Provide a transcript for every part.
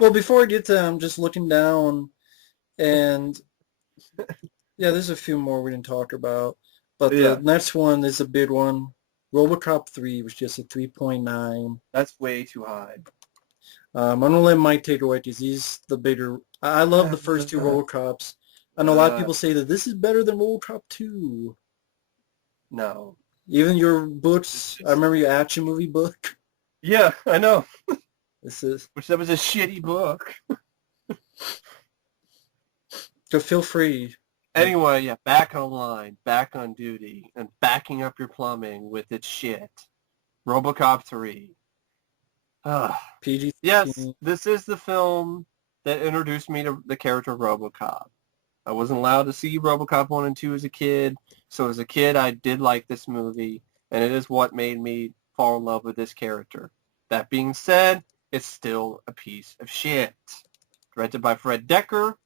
Well, before I get to, I'm just looking down, and yeah, there's a few more we didn't talk about, but the Yeah, next one is a big one. RoboCop 3 was just a 3.9. that's way too high. I'm gonna let Mike take it away because he's the bigger. I love the first two RoboCops. I know a lot of people say that this is better than RoboCop 2. No. Even your books, I remember your action movie book. Yeah, I know. This is. Which that was a shitty book. So feel free. Anyway, yeah, back online, back on duty, and backing up your plumbing with its shit. RoboCop 3. PG-13. Yes, this is the film that introduced me to the character RoboCop. I wasn't allowed to see RoboCop 1 and 2 as a kid, so as a kid I did like this movie, and it is what made me fall in love with this character. That being said, it's still a piece of shit. Directed by Fred Decker,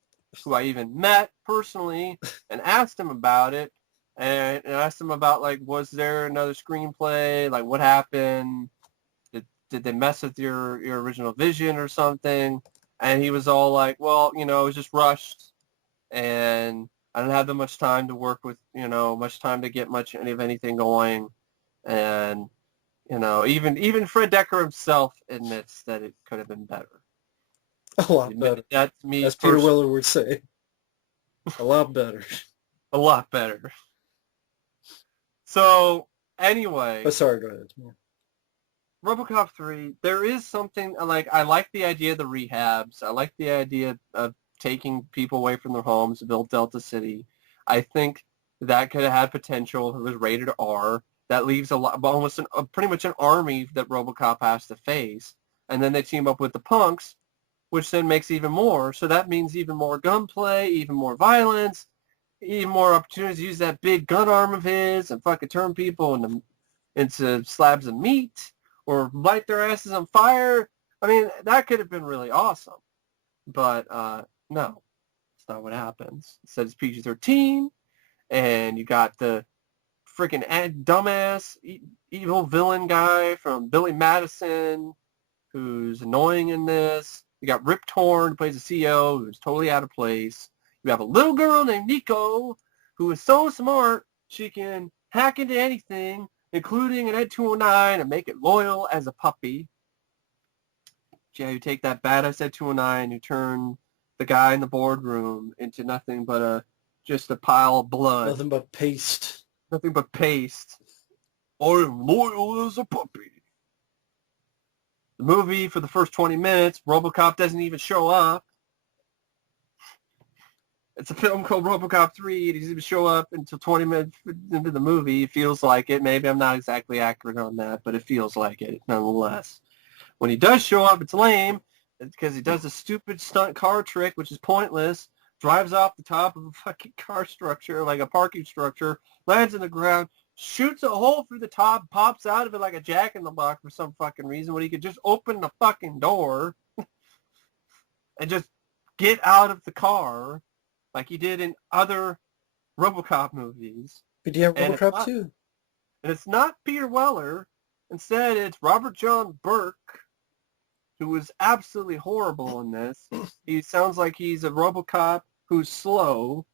who I even met personally and asked him about it, and asked him about, like, was there another screenplay? Like, what happened? Did they mess with your original vision or something? And he was all like, well, it was just rushed, and I didn't have that much time to work with, much time to get any of anything going. And, even Fred Decker himself admits that it could have been better. A lot better. That's me. As Peter Weller would say. A lot better. A lot better. So, anyway. Oh, sorry, go ahead. Yeah. RoboCop 3, there is something, like, I like the idea of the rehabs. I like the idea of taking people away from their homes to build Delta City. I think that could have had potential if it was rated R. That leaves almost pretty much an army that RoboCop has to face. And then they team up with the punks, which then makes even more. So that means even more gunplay, even more violence, even more opportunities to use that big gun arm of his and fucking turn people into slabs of meat or light their asses on fire. I mean, that could have been really awesome. But no, it's not what happens. It says it's PG-13, and you got the freaking dumbass evil villain guy from Billy Madison, who's annoying in this. You got Rip Torn, who plays the CEO, who's totally out of place. You have a little girl named Nico, who is so smart she can hack into anything, including an Ed 209, and make it loyal as a puppy. Yeah, you take that badass Ed 209, you turn the guy in the boardroom into nothing but just a pile of blood. Nothing but paste. Nothing but paste. Or loyal as a puppy. The movie, for the first 20 minutes, RoboCop doesn't even show up. It's a film called RoboCop 3. It doesn't even show up until 20 minutes into the movie. It feels like it. Maybe I'm not exactly accurate on that, but it feels like it nonetheless. When he does show up, it's lame because he does a stupid stunt car trick, which is pointless, drives off the top of a fucking car structure, like a parking structure, lands in the ground, shoots a hole through the top, pops out of it like a jack-in-the-box for some fucking reason when he could just open the fucking door and just get out of the car like he did in other RoboCop movies. But do you have RoboCop 2? And it's not Peter Weller. Instead, it's Robert John Burke, who was absolutely horrible in this. He sounds like he's a RoboCop who's slow.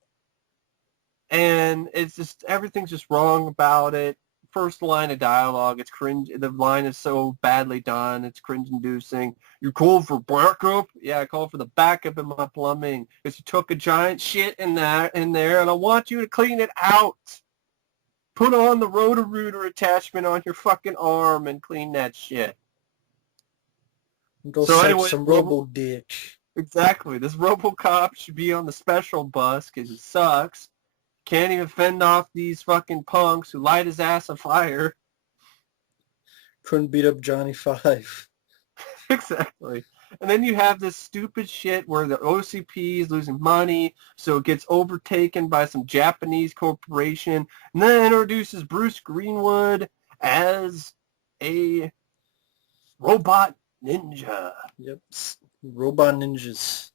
And it's just, everything's just wrong about it. First line of dialogue, it's cringe. The line is so badly done, it's cringe-inducing. You called for backup? Yeah, I called for the backup in my plumbing because you took a giant shit in there, and I want you to clean it out. Put on the Roto-Rooter attachment on your fucking arm and clean that shit. Go suck some Robo-Dick. Exactly. This RoboCop should be on the special bus because it sucks. Can't even fend off these fucking punks who light his ass on fire. Couldn't beat up Johnny Five. Exactly. And then you have this stupid shit where the OCP is losing money, so it gets overtaken by some Japanese corporation, and then it introduces Bruce Greenwood as a robot ninja. Yep. Robot ninjas.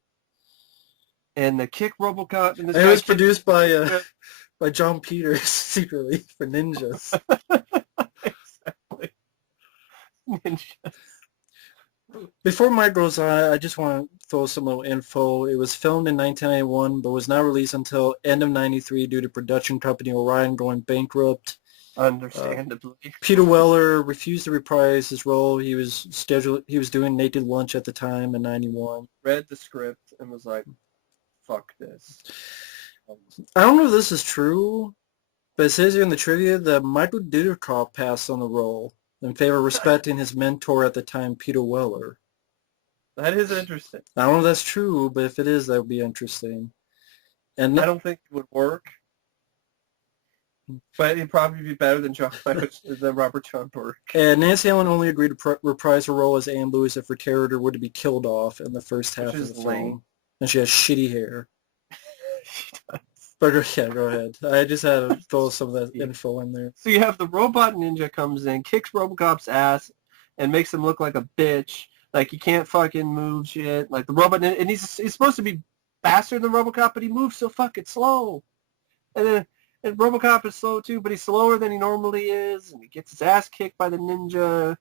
And the kick RoboCop... And it was produced by John Peters, secretly, for ninjas. Exactly. Ninjas. Before Mike goes on, I just want to throw some little info. It was filmed in 1991, but was not released until end of 93 due to production company Orion going bankrupt. Understandably. Peter Weller refused to reprise his role. He was doing Naked Lunch at the time in 91. Read the script and was like, fuck this. I don't know if this is true, but it says here in the trivia that Michael Dudikoff passed on the role in favor of respecting his mentor at the time, Peter Weller. That is interesting. I don't know if that's true, but if it is, that would be interesting. And I don't think it would work, but it'd probably be better than Robert John Burke. And Nancy Allen only agreed to reprise her role as Anne Lewis if her character were to be killed off in the first half of the film. And she has shitty hair. She does. But yeah, go ahead. I just had to throw some of that info in there. So you have the robot ninja comes in, kicks RoboCop's ass, and makes him look like a bitch. Like he can't fucking move shit. Like the robot ninja, and he's supposed to be faster than RoboCop, but he moves so fucking slow. And RoboCop is slow too, but he's slower than he normally is, and he gets his ass kicked by the ninja.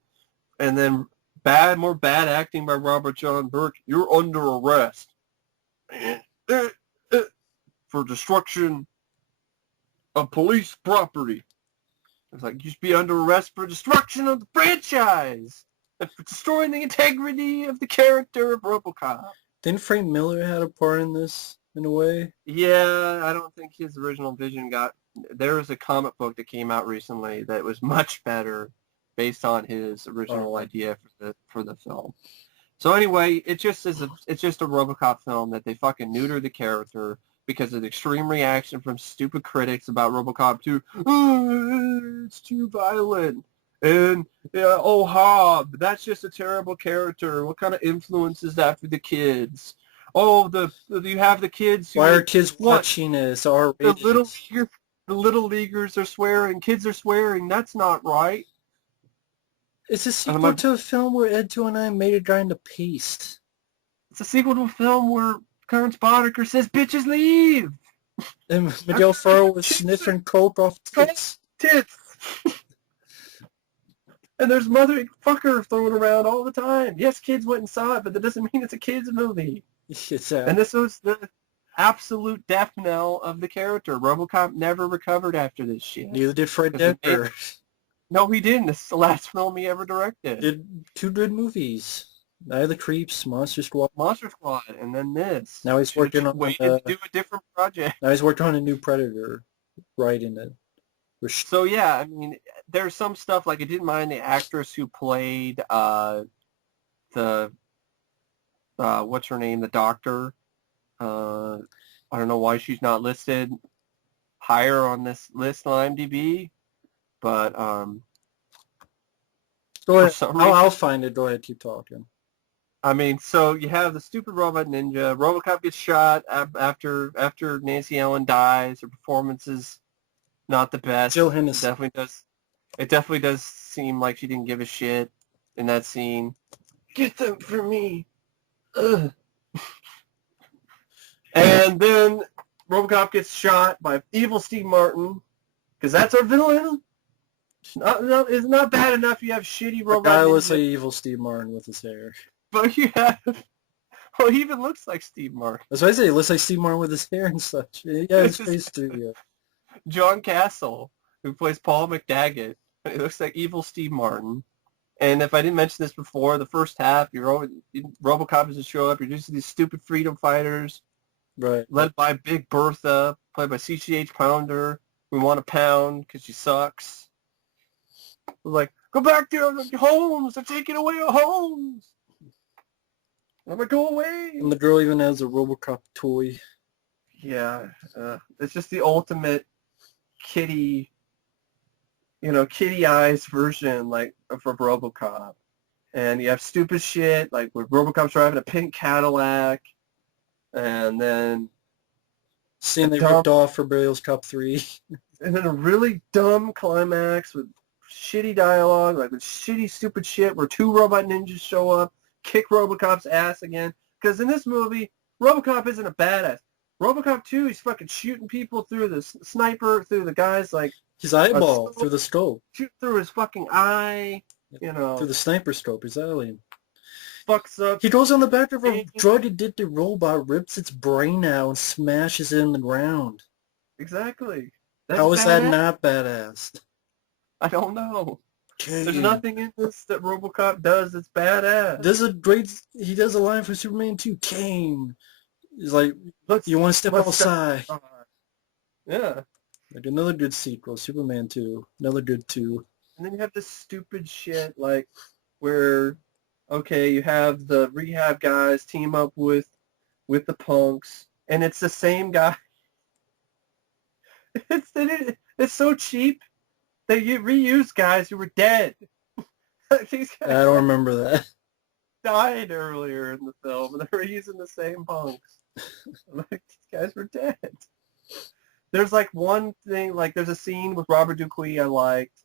And then more bad acting by Robert John Burke. You're under arrest for destruction of police property. It's like, you should be under arrest for destruction of the franchise and for destroying the integrity of the character of RoboCop. Didn't Frank Miller had a part in this, in a way? Yeah, I don't think his original vision got... There was a comic book that came out recently that was much better based on his original idea for the film. So anyway, it's just a RoboCop film that they fucking neuter the character because of the extreme reaction from stupid critics about RoboCop 2. Oh, it's too violent. And, oh, Hobb, that's just a terrible character. What kind of influence is that for the kids? Oh, you have the kids who... Why are kids watching this? The little leaguers are swearing. Kids are swearing. That's not right. It's a sequel to a film where Ed 209 made a guy into paste. It's a sequel to a film where Clarence Boddicker says, bitches leave! And Miguel Ferrer was sniffing coke off tits. And there's mother fucker thrown around all the time. Yes, kids went and saw it, but that doesn't mean it's a kid's movie. And this was the absolute death knell of the character. RoboCop never recovered after this shit. Neither did Fred Decker. No, he didn't. This is the last film he ever directed. Did 2 good movies. Night of the Creeps, Monster Squad, and then this. Now he's working on to do a different project. Now he's working on a new Predator, writing it. So yeah, I mean, there's some stuff like I didn't mind the actress who played what's her name, the doctor. I don't know why she's not listed higher on this list on IMDb, but go ahead. I'll find it. Go ahead, keep talking. I mean, so you have the stupid robot ninja. RoboCop gets shot after Nancy Allen dies. Her performance is not the best. Jill Hennessy. It definitely does seem like she didn't give a shit in that scene. Get them for me. Ugh. And then RoboCop gets shot by evil Steve Martin, because that's our villain. It's not bad enough you have shitty robot. I would say evil Steve Martin with his hair. But you have... Well, he even looks like Steve Martin. That's what I say. He looks like Steve Martin with his hair and such. Yeah, his face too, yeah. John Castle, who plays Paul McDaggett. He looks like evil Steve Martin. And if I didn't mention this before, the first half, RoboCop doesn't show up. You're just these stupid freedom fighters. Right. Led by Big Bertha, played by CCH Pounder. We want a pound because she sucks. We're like, go back to your homes. They're taking away our homes. I'm like, go away. And the girl even has a RoboCop toy. Yeah. It's just the ultimate kitty eyes version, like, of RoboCop. And you have stupid shit, like where RoboCop's driving a pink Cadillac. And then... Scene they ripped off for Burial's Cop 3. And then a really dumb climax with shitty dialogue, like with shitty, stupid shit where 2 robot ninjas show up, kick RoboCop's ass again. Because in this movie, RoboCop isn't a badass. RoboCop 2, he's fucking shooting people through the sniper, through the guy's, like... His eyeball, through the scope. Shoot through his fucking eye, Through the sniper scope, his alien. fucks up. He goes on the back of a drug-addicted robot, rips its brain out, and smashes it in the ground. Exactly. That's How is badass. that not badass? I don't know. Kane. There's nothing in this that RoboCop does that's badass. He does a line from Superman 2, Kane. He's like, you want to step let's outside. Yeah. Like another good sequel, Superman 2. Another good 2. And then you have this stupid shit like where, okay, you have the rehab guys team up with the punks, and it's the same guy. It's so cheap. They reuse guys who were dead. These guys I don't remember that. died earlier in the film, and they were using the same punks. Like, these guys were dead. There's like one thing, like there's a scene with Robert Dupuis I liked,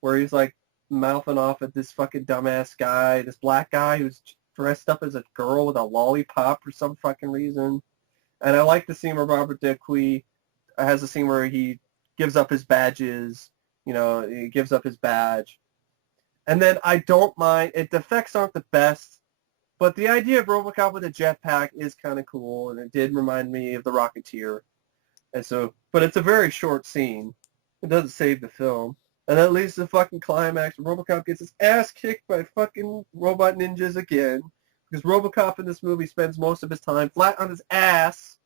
where he's like mouthing off at this fucking dumbass guy, this black guy who's dressed up as a girl with a lollipop for some fucking reason. And I like the scene where Robert Dupuis has a scene where he gives up his badges, he gives up his badge. And then I don't mind, the effects aren't the best, but the idea of RoboCop with a jetpack is kind of cool, and it did remind me of The Rocketeer. And so, but it's a very short scene. It doesn't save the film. And that leads to the fucking climax. RoboCop gets his ass kicked by fucking robot ninjas again, because RoboCop in this movie spends most of his time flat on his ass.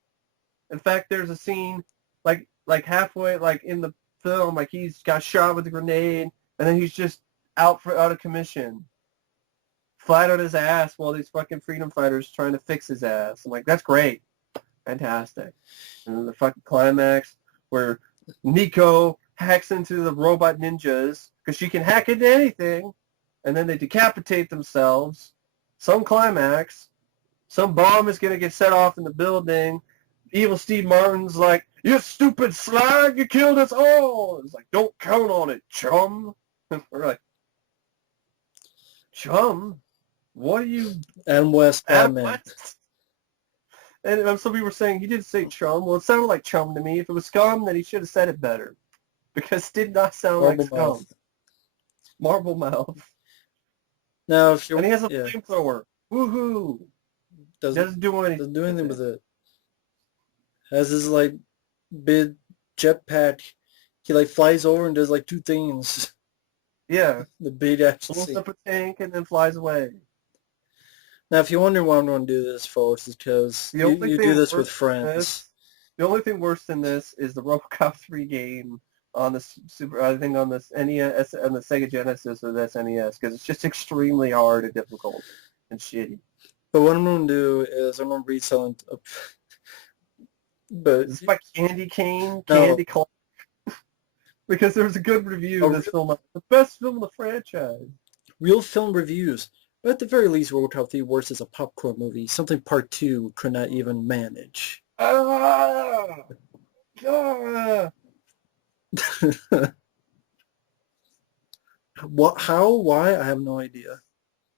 In fact, there's a scene like halfway, like in the film, like he's got shot with a grenade, and then he's just out of commission, flat on his ass, while these fucking freedom fighters trying to fix his ass. I'm like, that's great, fantastic. And then the fucking climax where Nico hacks into the robot ninjas because she can hack into anything, and then they decapitate themselves. Some climax, some bomb is gonna get set off in the building. Evil Steve Martin's like, "You stupid slag, you killed us all." It's like, "Don't count on it, chum." We're like, "Chum? What are you?" Adam West, Batman. West? And some people were saying he didn't say chum. Well, it sounded like chum to me. If it was scum, then he should have said it better, because it did not sound like scum. Marble mouth. Now, if you're, and he has a flamethrower. Woohoo! Doesn't do anything. Doesn't do anything with it. Has his like big jetpack. He like flies over and does like two things. Yeah. The big action Pulls scene. up a tank and then flies away. Now, if you wonder why I'm going to do this, folks, is because you do this with friends. The only thing worse than this is the RoboCop 3 game on the I think on this NES, on the Sega Genesis or the SNES, because it's just extremely hard and difficult and shitty. But what I'm going to do is I'm going to read something. But is this by Candy Cane? Candy Clark? Because there was a good review of this film, the best film in the franchise. Real film reviews. But at the very least, RoboCop 3 works as a popcorn movie, something Part 2 could not even manage. What? How? Why? I have no idea.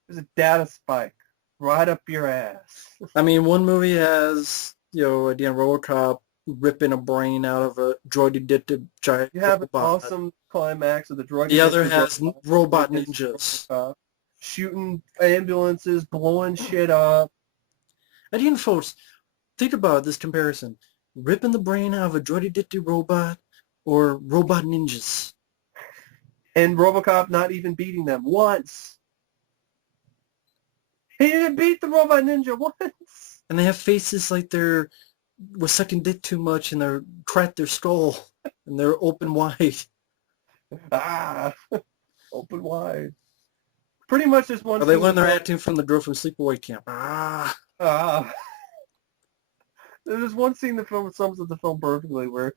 There's a data spike right up your ass. I mean, one movie has, again, RoboCop ripping a brain out of a droid-addicted giant You have robot. an awesome climax of the droid. The other has robot ninjas. Shooting ambulances, blowing shit up. Again, folks, think about this comparison. Ripping the brain out of a droid-addicted robot or robot ninjas. And RoboCop not even beating them once. He didn't beat the robot ninja once. And they have faces like they're was sucking dick too much and they're cracked their skull and they're open wide. Open wide. Pretty much this one. They learn their acting from the girl from Sleepaway Camp. There's one scene in the film that sums up the film perfectly, where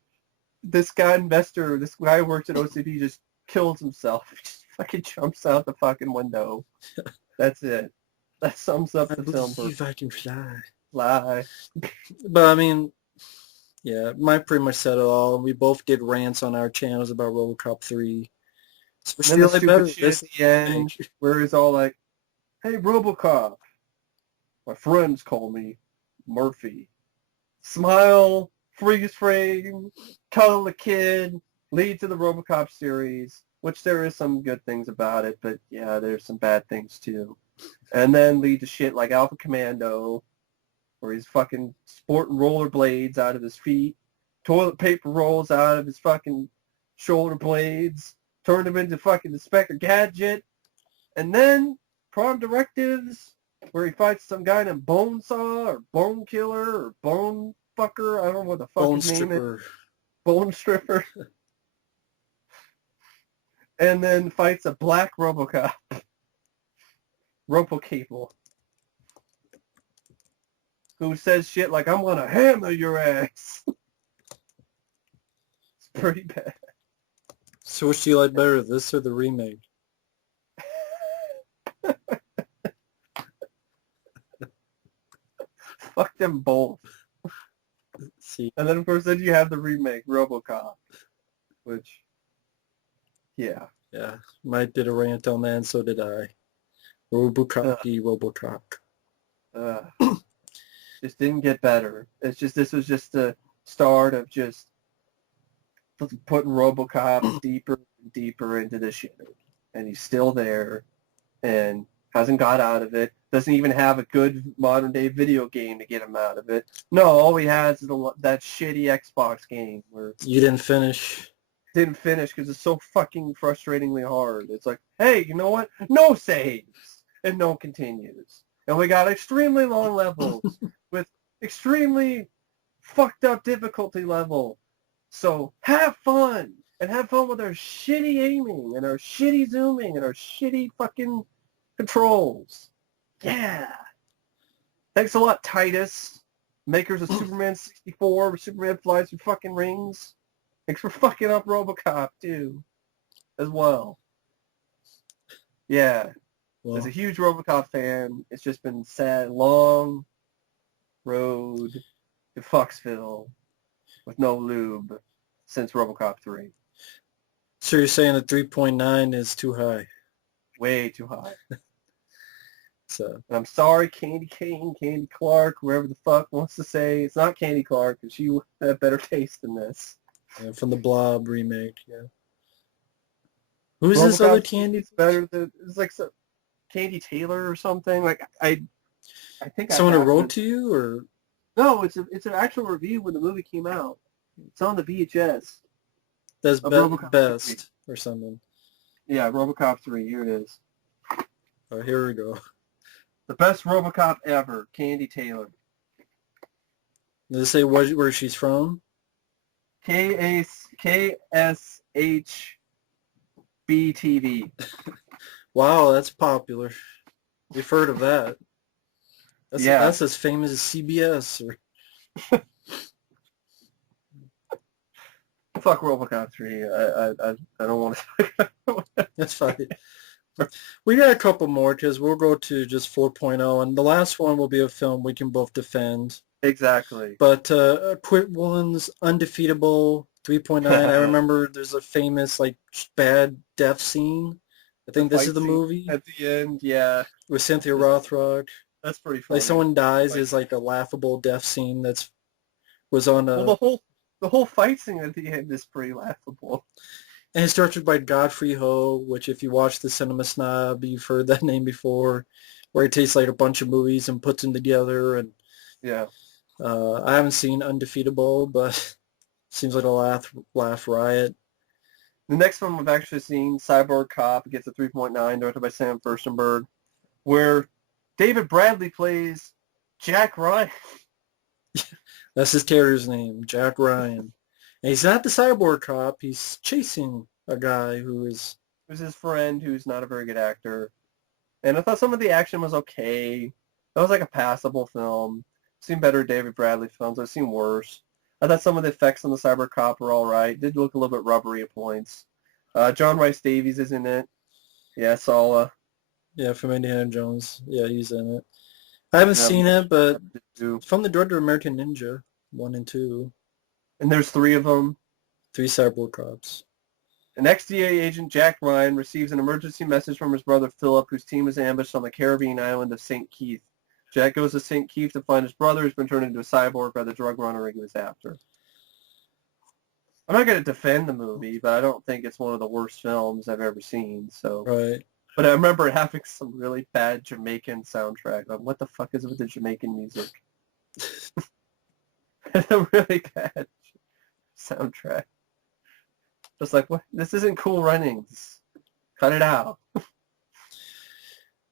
this guy who works at OCP, just kills himself. He just fucking jumps out the fucking window. That's it. That sums up the film perfectly. If I can fly. Fly. But I mean, yeah, Mike pretty much said it all. We both did rants on our channels about RoboCop 3. Especially the stupid shit at the end, where he's all like, "Hey, RoboCop, my friends call me Murphy." Smile, freeze frame, cuddle the kid, lead to the RoboCop series, which there is some good things about it, but yeah, there's some bad things too. And then lead to shit like Alpha Commando, where he's fucking sporting rollerblades out of his feet, toilet paper rolls out of his fucking shoulder blades, turned him into fucking Inspector Gadget, and then Prime Directives, where he fights some guy named Bonesaw or Bone Killer or Bone Fucker. I don't know what the fuck Bone his name is. Stripper. Bone Stripper. And then fights a black Robocop. Robocable. Who says shit like, I'm gonna hammer your ass. It's pretty bad. So which do you like better, this or the remake? Fuck them both. See, And then, of course, then you have the remake, Robocop. Which, yeah. yeah, Mike did a rant on that, and so did I. Robocop-y Robocop. Just didn't get better. It's just, this was just the start of just putting Robocop deeper and deeper into the shit. And he's still there and hasn't got out of it. Doesn't even have a good modern day video game to get him out of it. No, all he has is that shitty Xbox game where You didn't finish. didn't finish because it's so fucking frustratingly hard. It's like, hey, you know what? No saves and no continues. And we got extremely long levels with extremely fucked up difficulty level. So have fun. And have fun with our shitty aiming and our shitty zooming and our shitty fucking controls. Yeah. Thanks a lot, Titus. Makers of Superman 64, where Superman flies through fucking rings. Thanks for fucking up Robocop, too. As well. Yeah. Well, As a huge Robocop fan, it's just been sad, long road to Foxville with no lube since Robocop 3. so you're saying the 3.9 is too high. Way too high. So And I'm sorry, Candy Cane, Candy Clark, whoever the fuck wants to say. It's not Candy Clark, because she had better taste than this. yeah, from the Blob remake, yeah. Who's this other Candy? It's better than, it's like some Candy Taylor or something. Like, I think Someone I who have wrote to, to you, or no, it's an actual review when the movie came out. It's on the VHS. that's Of RoboCop 3. best or something? Yeah, RoboCop 3. Here it is. Oh, here we go. The best RoboCop ever, Candy Taylor. Does it say where she's from? KSHBTV. Wow, that's popular. We've heard of that. That's, Yeah. That's as famous as CBS. Or... Fuck RoboCop 3. I don't want to. That's fine. We got a couple more because we'll go to just 4.0, and the last one will be a film we can both defend. Exactly. But Quit One's Undefeatable 3.9, I remember there's a famous like bad death scene. I think this is the movie At the end, yeah. with Cynthia Rothrock. That's pretty funny. Like someone dies Like- is like a laughable death scene was on Well, the whole fight scene at the end is pretty laughable. and it's directed by Godfrey Ho, which if you watch the Cinema Snob, you've heard that name before, where he takes like a bunch of movies and puts them together. And Yeah. I haven't seen Undefeatable, but seems like a laugh riot. The next one I've actually seen, Cyborg Cop, gets a 3.9, directed by Sam Furstenberg, where David Bradley plays Jack Ryan. That's his character's name, Jack Ryan. And he's not the cyborg cop. He's chasing a guy who's his friend, who's not a very good actor. And I thought some of the action was okay. That was like a passable film. I've seen better David Bradley films. I've seen worse. I thought some of the effects on the Cyber Cop were all right. Did look a little bit rubbery at points. John Rice Davies is in it. Yeah, Sala. yeah, from Indiana Jones. Yeah, he's in it. I haven't seen it, but from the director of American Ninja 1 and 2. And there's 3 of them. 3 cyborg cops. An ex-DA agent, Jack Ryan, receives an emergency message from his brother Philip, whose team is ambushed on the Caribbean island of St. Keith. Jack goes to St. Keith to find his brother, who's been turned into a cyborg by the drug runner he was after. I'm not going to defend the movie, but I don't think it's one of the worst films I've ever seen. So Right. But I remember having some really bad Jamaican soundtrack. Like, what the fuck is with the Jamaican music? A really bad soundtrack. Just like, what? This isn't Cool Runnings. Cut it out.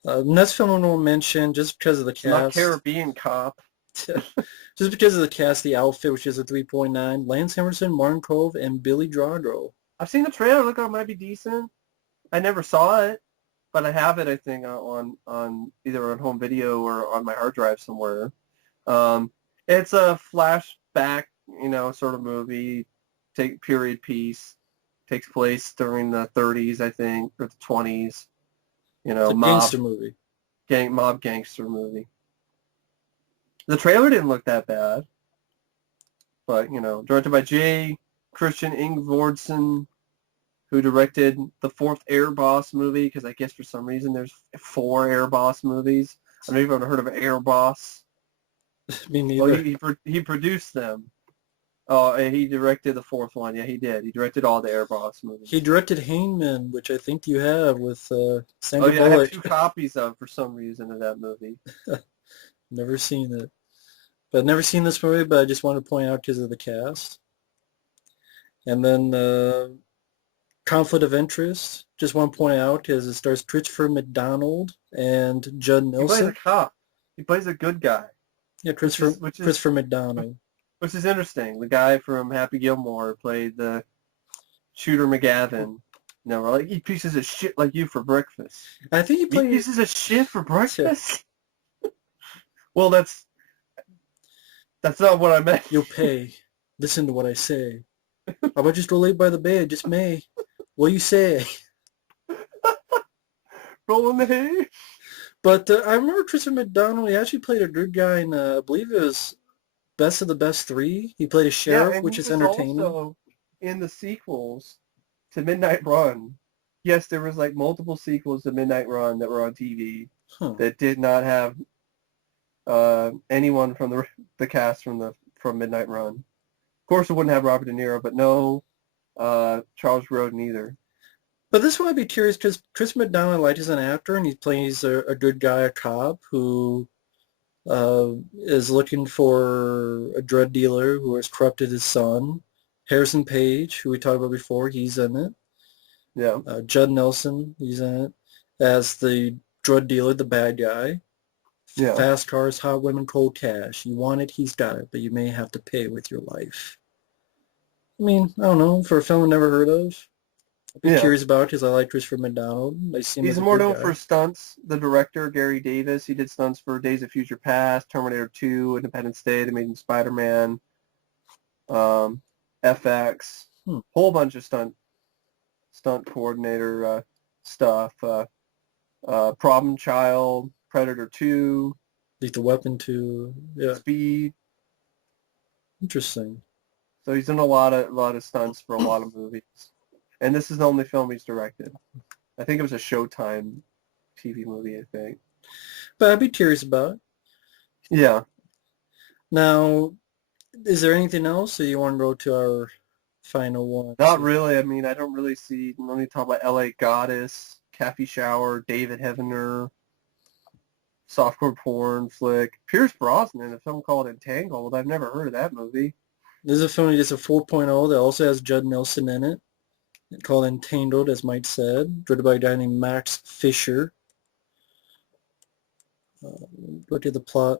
Next film I want to mention, just because of the It's not cast. Caribbean Cop. Just because of the cast, the outfit, which is a 3.9, Lance Henriksen, Martin Kove, and Billy Drago. I've seen the trailer. Look, it might be decent. I never saw it, but I have it, I think, on either on home video or on my hard drive somewhere. It's a flashback, sort of movie, period piece. Takes place during the 30s, I think, or the 20s. It's a gangster movie. Mob gangster movie. The trailer didn't look that bad, but directed by J. Christian Ingvarsson, who directed the fourth Air Boss movie, because I guess for some reason there's 4 Air Boss movies. I don't even have heard of Air Boss. Me neither. Well, he produced them. Oh, and he directed the 4th one. Yeah, he did. He directed all the Air Boss movies. He directed Hangman, which I think you have with Sandra Oh yeah, I Bullock. have 2 copies of for some reason of that movie. Never seen it. But never seen this movie, but I just wanted to point out because of the cast. And then Conflict of Interest, just want to point out because it stars Christopher McDonald and Judd He Nelson. plays a cop. He plays a good guy. Yeah, Christopher McDonald. Which is interesting. The guy from Happy Gilmore played the Shooter McGavin. We're like, eat pieces of shit like you for breakfast. I think he played... Eat pieces of shit for breakfast? Well, that's not what I meant. You'll pay. Listen to what I say. How about just roll late by the bed? Just may. What do you say? Rolling the hay? But I remember Christopher McDonald, he actually played a good guy in, I believe it was Best of the Best 3. He played a sheriff, which is entertaining. Also in the sequels to Midnight Run. Yes, there was like multiple sequels to Midnight Run that were on TV that did not have anyone from the cast from Midnight Run. Of course, it wouldn't have Robert De Niro, but no Charles Grodin either. But this one I'd be curious because Chris McDonald, like, is an actor, and he plays a good guy, a cop, who is looking for a drug dealer who has corrupted his son. Harrison Page, who we talked about before, he's in it. Yeah. Judd Nelson, he's in it, as the drug dealer, the bad guy. Yeah. Fast cars, hot women, cold cash. You want it, he's got it, but you may have to pay with your life. I mean, I don't know, for a film I've never heard of. I'd be curious about it because I like Christopher McDonald. He's more known for stunts. The director, Gary Davis, he did stunts for Days of Future Past, Terminator 2, Independence Day, The Amazing Spider-Man, FX, whole bunch of stunt coordinator stuff. Problem Child, Predator 2, Lethal Weapon 2, yeah. Speed. Interesting. So he's done a lot of stunts for a lot of movies. And this is the only film he's directed. I think it was a Showtime TV movie, I think. But I'd be curious about it. Yeah. Now, is there anything else, or you want to go to our final one? Not really. I mean, I don't really see... Let me talk about L.A. Goddess, Kathy Shower, David Heavener, softcore porn flick. Pierce Brosnan, a film called Entangled. I've never heard of that movie. This is a film that's a 4.0 that also has Judd Nelson in it. Called Entangled, as Mike said. Directed by a guy named Max Fisher. Look at the plot.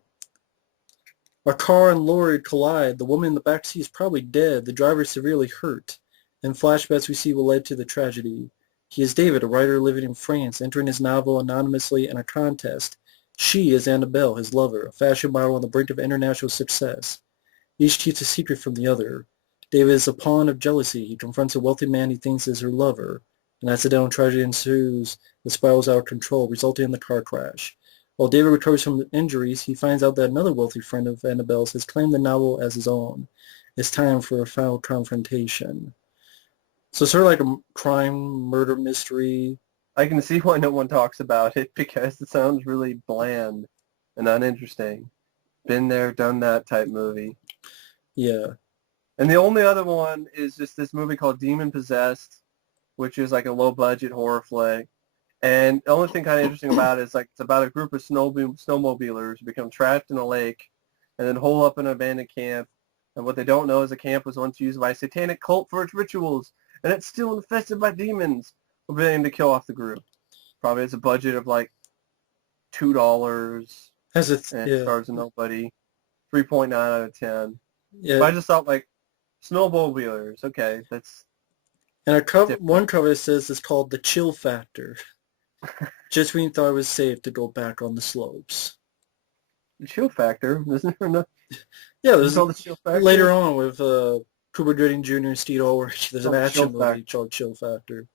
A car and lorry collide. The woman in the back seat is probably dead. The driver is severely hurt. In flashbacks we see what led to the tragedy. He is David, a writer living in France, entering his novel anonymously in a contest. She is Annabelle, his lover, a fashion model on the brink of international success. Each keeps a secret from the other. David is a pawn of jealousy. He confronts a wealthy man he thinks is her lover. An accidental tragedy ensues that spirals out of control, resulting in the car crash. While David recovers from injuries, he finds out that another wealthy friend of Annabelle's has claimed the novel as his own. It's time for a final confrontation. So it's sort of like a crime, murder mystery. I can see why no one talks about it, because it sounds really bland and uninteresting. Been there, done that type movie. Yeah. And the only other one is just this movie called Demon Possessed, which is like a low-budget horror flick. And the only thing kind of interesting about it is like it's about a group of snowmobilers who become trapped in a lake and then hole up in an abandoned camp. And what they don't know is the camp was once used by a satanic cult for its rituals, and it's still infested by demons who are planning to kill off the group. Probably has a budget of like $2 Has a and yeah, stars nobody. 3.9 out of 10. yeah. But I just thought like snowmobilers. Okay, that's And different. one cover says it's called the chill factor. Just when you thought it was safe to go back on the slopes. The chill factor, isn't there enough? Yeah, Is there's it called the chill factor? later on with Cuba Gooding Jr. and Steve Ulrich. There's an Oh, the Chill action movie Factor. called Chill Factor.